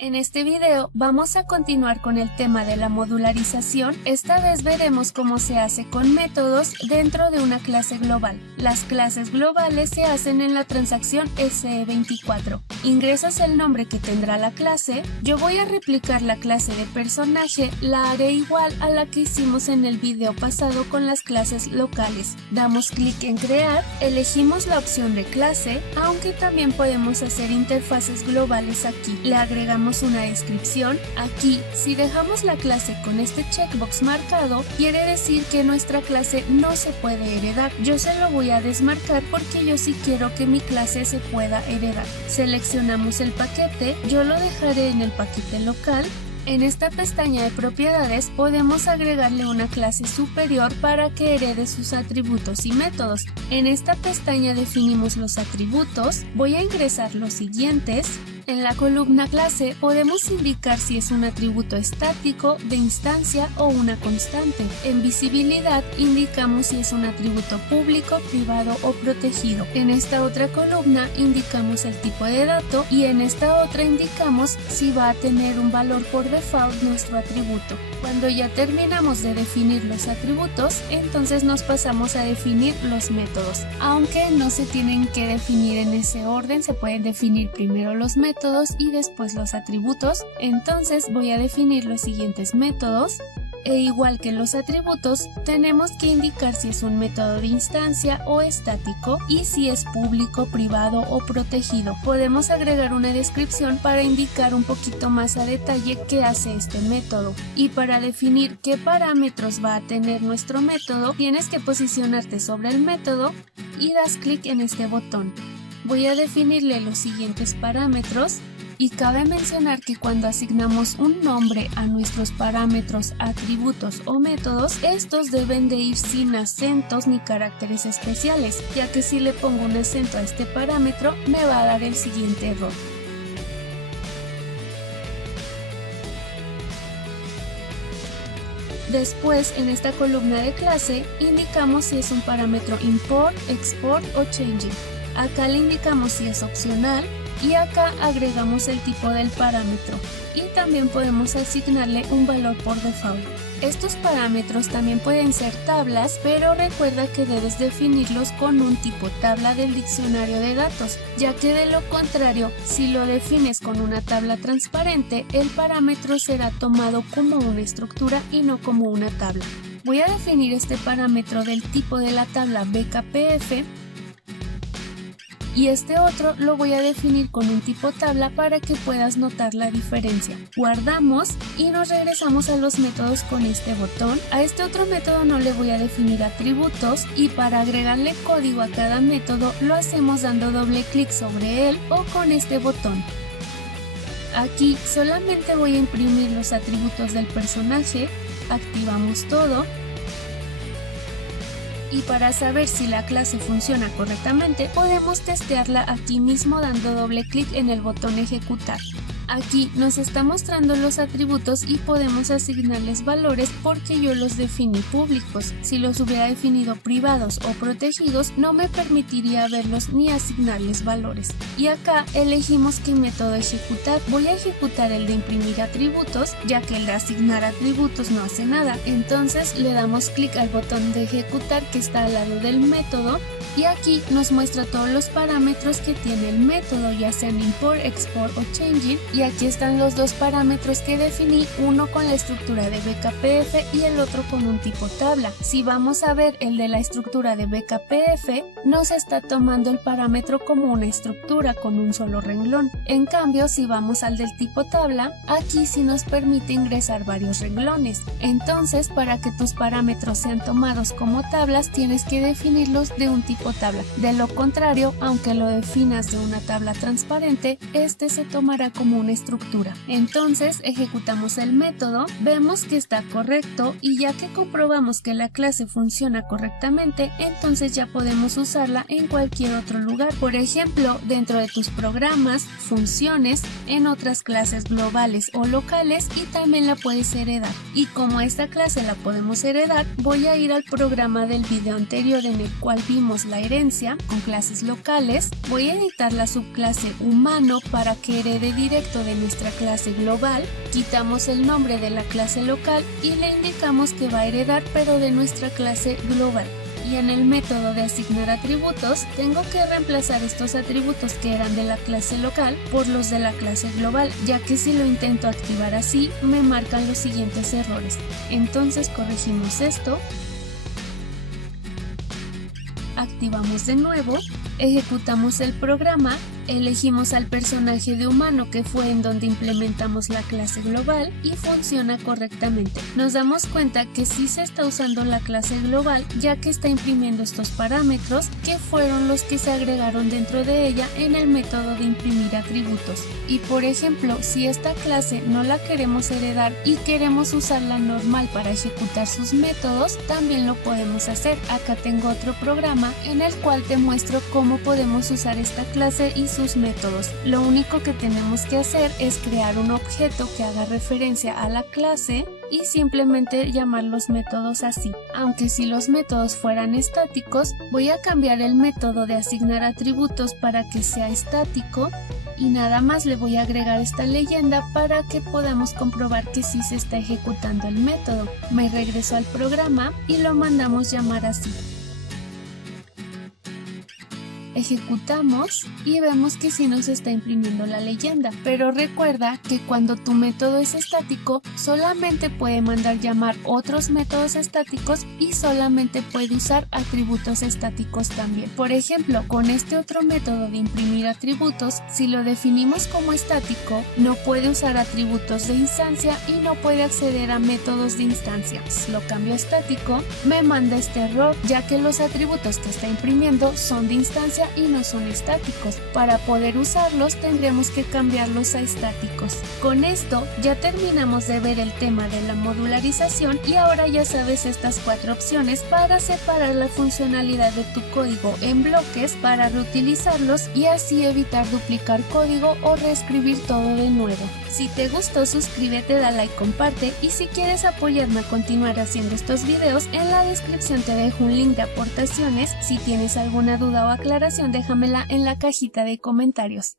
En este video vamos a continuar con el tema de la modularización. Esta vez veremos cómo se hace con métodos dentro de una clase global. Las clases globales se hacen en la transacción SE24. Ingresas el nombre que tendrá la clase. Yo voy a replicar la clase de personaje, la haré igual a la que hicimos en el video pasado con las clases locales. Damos clic en crear, elegimos la opción de clase, aunque también podemos hacer interfaces globales aquí. Le agregamos una descripción. Aquí, si dejamos la clase con este checkbox marcado, quiere decir que nuestra clase no se puede heredar. Yo se lo voy a desmarcar porque yo sí quiero que mi clase se pueda heredar. Seleccionamos el paquete, yo lo dejaré en el paquete local. En esta pestaña de propiedades podemos agregarle una clase superior para que herede sus atributos y métodos. En esta pestaña definimos los atributos. Voy a ingresar los siguientes. En la columna clase podemos indicar si es un atributo estático, de instancia o una constante. En visibilidad indicamos si es un atributo público, privado o protegido. En esta otra columna indicamos el tipo de dato y en esta otra indicamos si va a tener un valor por default nuestro atributo. Cuando ya terminamos de definir los atributos, entonces nos pasamos a definir los métodos. Aunque no se tienen que definir en ese orden, se pueden definir primero los métodos y después los atributos. Entonces voy a definir los siguientes métodos. E igual que los atributos, tenemos que indicar si es un método de instancia o estático y si es público, privado o protegido. Podemos agregar una descripción para indicar un poquito más a detalle qué hace este método. Y para definir qué parámetros va a tener nuestro método, tienes que posicionarte sobre el método y das clic en este botón. Voy a definirle los siguientes parámetros. Y cabe mencionar que cuando asignamos un nombre a nuestros parámetros, atributos o métodos, estos deben de ir sin acentos ni caracteres especiales, ya que si le pongo un acento a este parámetro me va a dar el siguiente error. Después, en esta columna de clase, indicamos si es un parámetro import, export o changing. Acá le indicamos si es opcional. Y acá agregamos el tipo del parámetro y también podemos asignarle un valor por default. Estos parámetros también pueden ser tablas, pero recuerda que debes definirlos con un tipo tabla del diccionario de datos, ya que de lo contrario, si lo defines con una tabla transparente, el parámetro será tomado como una estructura y no como una tabla. Voy a definir este parámetro del tipo de la tabla BKPF. Y este otro lo voy a definir con un tipo tabla para que puedas notar la diferencia. Guardamos y nos regresamos a los métodos con este botón. A este otro método no le voy a definir atributos y para agregarle código a cada método lo hacemos dando doble clic sobre él o con este botón. Aquí solamente voy a imprimir los atributos del personaje, activamos todo. Y para saber si la clase funciona correctamente, podemos testearla aquí mismo dando doble clic en el botón ejecutar. Aquí nos está mostrando los atributos y podemos asignarles valores porque yo los definí públicos. Si los hubiera definido privados o protegidos, no me permitiría verlos ni asignarles valores. Y acá elegimos qué método ejecutar. Voy a ejecutar el de imprimir atributos, ya que el de asignar atributos no hace nada. Entonces le damos clic al botón de ejecutar que está al lado del método. Y aquí nos muestra todos los parámetros que tiene el método, ya sean import, export o changing. Y aquí están los dos parámetros que definí, uno con la estructura de BKPF y el otro con un tipo tabla. Si vamos a ver el de la estructura de BKPF, nos está tomando el parámetro como una estructura con un solo renglón. En cambio, si vamos al del tipo tabla, aquí sí nos permite ingresar varios renglones. Entonces, para que tus parámetros sean tomados como tablas, tienes que definirlos de un tipo tabla. De lo contrario, aunque lo definas de una tabla transparente, este se tomará como una estructura. Entonces ejecutamos el método, vemos que está correcto y ya que comprobamos que la clase funciona correctamente, entonces ya podemos usarla en cualquier otro lugar. Por ejemplo, dentro de tus programas, funciones, en otras clases globales o locales y también la puedes heredar. Y como esta clase la podemos heredar, voy a ir al programa del video anterior en el cual vimos la herencia con clases locales. Voy a editar la subclase humano para que herede directo objeto de nuestra clase global, quitamos el nombre de la clase local y le indicamos que va a heredar pero de nuestra clase global. Y en el método de asignar atributos, tengo que reemplazar estos atributos que eran de la clase local por los de la clase global, ya que si lo intento activar así, me marcan los siguientes errores. Entonces corregimos esto, activamos de nuevo, ejecutamos el programa, elegimos al personaje de humano que fue en donde implementamos la clase global y funciona correctamente. Nos damos cuenta que sí se está usando la clase global ya que está imprimiendo estos parámetros que fueron los que se agregaron dentro de ella en el método de imprimir atributos. Y por ejemplo, si esta clase no la queremos heredar y queremos usarla normal para ejecutar sus métodos, también lo podemos hacer. Acá tengo otro programa en el cual te muestro cómo podemos usar esta clase y sus métodos. Lo único que tenemos que hacer es crear un objeto que haga referencia a la clase y simplemente llamar los métodos así. Aunque si los métodos fueran estáticos, voy a cambiar el método de asignar atributos para que sea estático y nada más le voy a agregar esta leyenda para que podamos comprobar que sí se está ejecutando el método. Me regreso al programa y lo mandamos llamar así. Ejecutamos y vemos que sí nos está imprimiendo la leyenda, pero recuerda que cuando tu método es estático solamente puede mandar llamar otros métodos estáticos y solamente puede usar atributos estáticos también. Por ejemplo, con este otro método de imprimir atributos, si lo definimos como estático, no puede usar atributos de instancia y no puede acceder a métodos de instancia. Si lo cambio a estático, me manda este error ya que los atributos que está imprimiendo son de instancia y no son estáticos. Para poder usarlos tendremos que cambiarlos a estáticos. Con esto ya terminamos de ver el tema de la modularización y ahora ya sabes estas 4 opciones para separar la funcionalidad de tu código en bloques para reutilizarlos y así evitar duplicar código o reescribir todo de nuevo. Si te gustó, suscríbete, da like, comparte y si quieres apoyarme a continuar haciendo estos videos, en la descripción te dejo un link de aportaciones. Si tienes alguna duda o aclaración, déjamela en la cajita de comentarios.